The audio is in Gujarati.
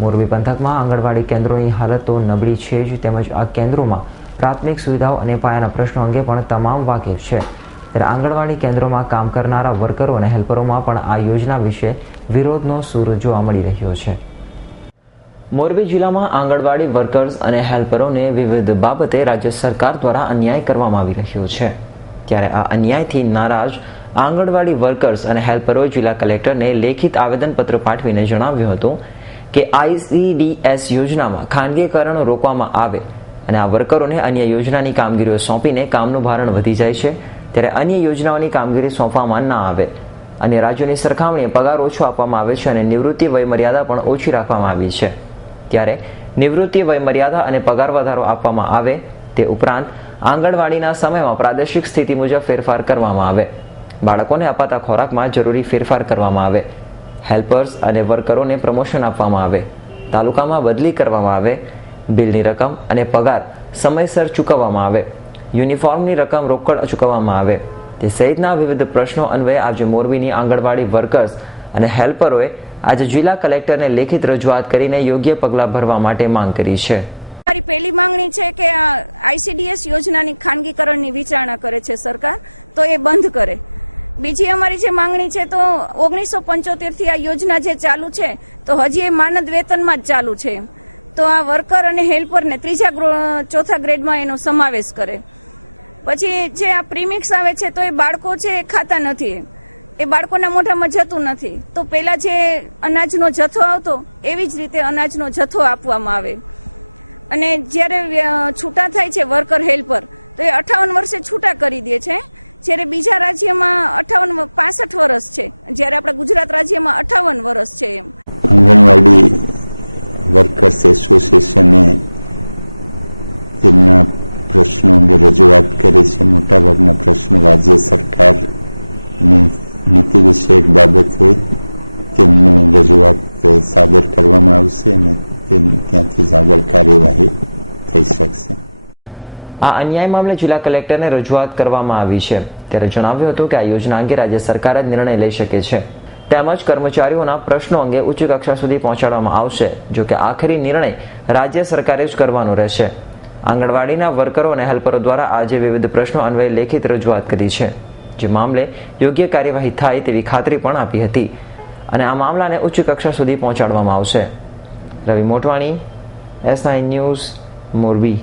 મોરબી પંથકમાં આંગણવાડી કેન્દ્રોની હાલત તો નબળી છે જ, તેમજ આ કેન્દ્રોમાં પ્રાથમિક સુવિધાઓ અને પાયાના પ્રશ્નો અંગે પણ તમામ વાકેફ છે. ત્યારે આંગણવાડી કેન્દ્રોમાં કામ કરનારા વર્કરો અને હેલ્પરોમાં પણ આ યોજના વિશે વિરોધનો સૂર જોવા મળી રહ્યો છે. મોરબી જિલ્લામાં આંગણવાડી વર્કર્સ અને હેલ્પરોને વિવિધ બાબતે રાજ્ય સરકાર દ્વારા અન્યાય કરવામાં આવી રહ્યો છે. ત્યારે આ અન્યાયથી નારાજ આંગણવાડી વર્કર્સ અને હેલ્પરોએ જિલ્લા કલેક્ટરને લેખિત આવેદનપત્ર પાઠવીને જણાવ્યું હતું કે ICDS યોજનામાં ખાનગીકરણ રોકવામાં આવે અને આ વર્કરોને અન્ય યોજનાની કામગીરીઓ સોંપીને કામનું ભારણ વધી જાય છે. ત્યારે અન્ય યોજનાઓની કામગીરી સોંપવામાં ના આવે, અન્ય રાજ્યોની સરખામણીએ પગાર ઓછો આપવામાં આવે છે અને નિવૃત્તિ વયમર્યાદા પણ ઓછી રાખવામાં આવી છે. ત્યારે નિવૃત્તિ વયમર્યાદા અને પગાર વધારો આપવામાં આવે, તે ઉપરાંત આંગણવાડીના સમયમાં પ્રાદેશિક સ્થિતિ મુજબ ફેરફાર કરવામાં આવે, બાળકોને અપાતા ખોરાકમાં જરૂરી ફેરફાર કરવામાં આવે, હેલ્પર્સ અને વર્કરોને પ્રમોશન આપવામાં આવે, તાલુકામાં બદલી કરવામાં આવે, બિલની રકમ અને પગાર સમયસર ચૂકવવામાં આવે, યુનિફોર્મની રકમ રોકડ ચૂકવવામાં આવે, તે સહિતના વિવિધ પ્રશ્નો અન્વયે આજે મોરબીની આંગણવાડી વર્કર્સ અને હેલ્પરોએ આજે જિલ્લા કલેક્ટરને લેખિત રજૂઆત કરીને યોગ્ય પગલાં ભરવા માટે માંગ કરી છે. મારી પહેલી માંગણી છે કે ICDS યોજનાની ખાનગીકરણની વિચારણા કરે છે સરકાર, તો એ બંધ કરે. બીજી અમારી જે માંગણી છે તો 1975 થી આ યોજના જે ચાલુ છે તો હજી એ માનદ વેતનમાં જ ચાલુ છે, તો આ વર્કર અને હેલ્પરને ચોથા ગ્રેડમાં એનો સમાવેશ કરે. પછી જે આ પ્રીમિક્સ આવે છે તો એ બાળકો છે એ ખાતા નથી, એ બાળકોના મોઢામાં જતું નથી. તો પેલા જે અનાજનો જથ્થો આવતો એવી જ રીતે અનાજનો જથ્થો આપવામાં આવે. અને જ્યારે છૂટા થાય છે વર્કર હેલ્પર તો એ 58 વર્ષે છૂટા કરી દે છે, જ્યારે બીજા રાજ્યમાં 65 વર્ષ છે, જ્યારે આપણા ગુજરાત રાજ્યમાં 58 વર્ષ છે. એમ આંગણવાડી વર્કર્સ એસોસિએશને તેમના પ્રશ્નો અંગે રજૂઆત કરી છે. મોટાભાગના પ્રશ્નો રાજ્ય સરકારની નીતિ વિષયક બાબત હોય તેમની રજૂઆત સાદર કરવામાં આવશે અને ત્યાંથી જ આગળ કાર્યવાહી થઈ શકશે. આ અન્યાય મામલે જિલ્લા કલેક્ટરને રજૂઆત કરવામાં આવી છે. ત્યારે જણાવ્યું હતું કે આ યોજના અંગે રાજ્ય સરકાર જ નિર્ણય લઈ શકે છે, તેમજ કર્મચારીઓના પ્રશ્નો અંગે ઉચ્ચ કક્ષા સુધી પહોંચાડવામાં આવશે. જો કે આખરી નિર્ણય રાજ્ય સરકારે જ કરવાનો રહેશે. આંગણવાડીના વર્કરો અને હેલ્પરો દ્વારા આજે વિવિધ પ્રશ્નો અન્વયે લેખિત રજૂઆત કરી છે, જે મામલે યોગ્ય કાર્યવાહી થાય તેવી ખાતરી પણ આપી હતી અને આ મામલાને ઉચ્ચ કક્ષા સુધી પહોંચાડવામાં આવશે. રવિ મોટવાણી, S9 ન્યૂઝ, મોરબી.